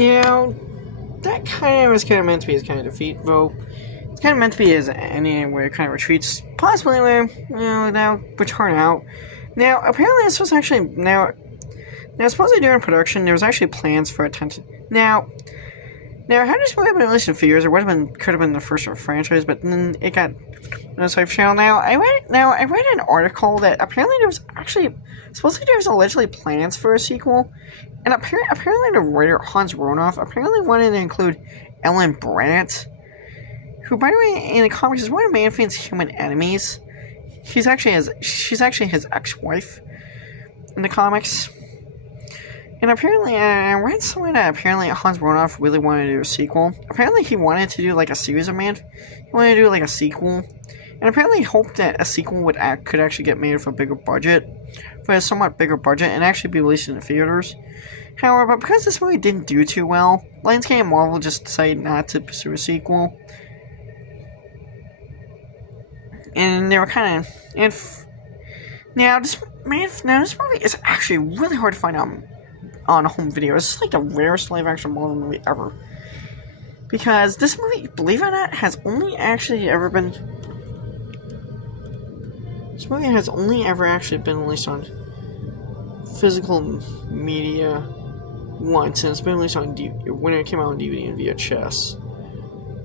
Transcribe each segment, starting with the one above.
Now, that kind of was kind of meant to be his kind of defeat, though. It's kind of meant to be his ending where it kind of retreats, possibly where, that'll return out. Now, apparently this was actually, now supposedly during production, there was actually plans for attention. Now, had this movie been released in theaters, it could have been the first of a franchise, but then it got no safe channel. Now, I read an article that apparently supposedly there was allegedly plans for a sequel, and apparently the writer Hans Ronoff apparently wanted to include Ellen Brandt, who, by the way, in the comics is one of Man-Thing's human enemies. She's actually his ex-wife in the comics. And apparently, I read somewhere that apparently Hans Ronoff really wanted to do a sequel. Apparently, he wanted to do like a series of Man. He wanted to do like a sequel, and apparently, he hoped that a sequel could actually get made for a bigger budget, for a somewhat bigger budget, and actually be released in the theaters. However, because this movie didn't do too well, Lionsgate and Marvel just decided not to pursue a sequel, and they were kind of now this movie is actually really hard to find out on home video. It's like the rarest live action Marvel movie ever. Because this movie, believe it or not, has only ever actually been released on physical media once, and it's been released on when it came out on DVD and VHS.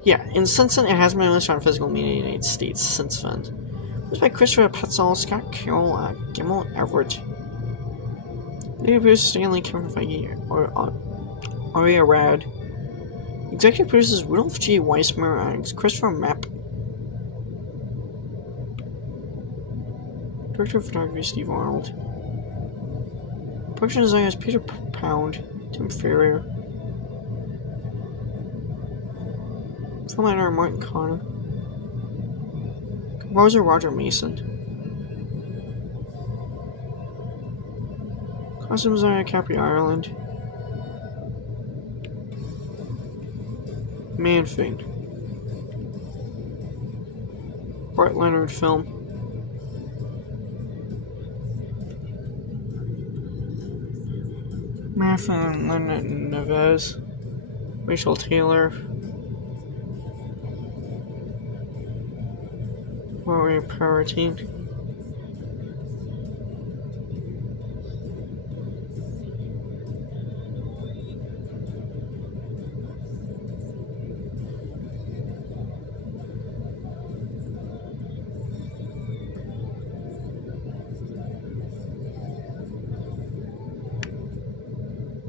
Yeah, and since then it hasn't been released on physical media in the United States since then. It was by Christopher Petzold, Scott Carroll, Gimel Everett, David Bruce, Stanley, Kevin Feige, or Aria Rad. Executive producers Rudolph G. Weissmer and Christopher Mapp. Director of photography Steve Arnold. Production designers Peter Pound, Tim Ferrier. Film editor Martin Connor. Composer Roger Mason. Costume designer Capri Ireland. Man.thing. Bart Leonard film. Matthew Leonard Neves. Rachel Taylor. Warrior Power Team.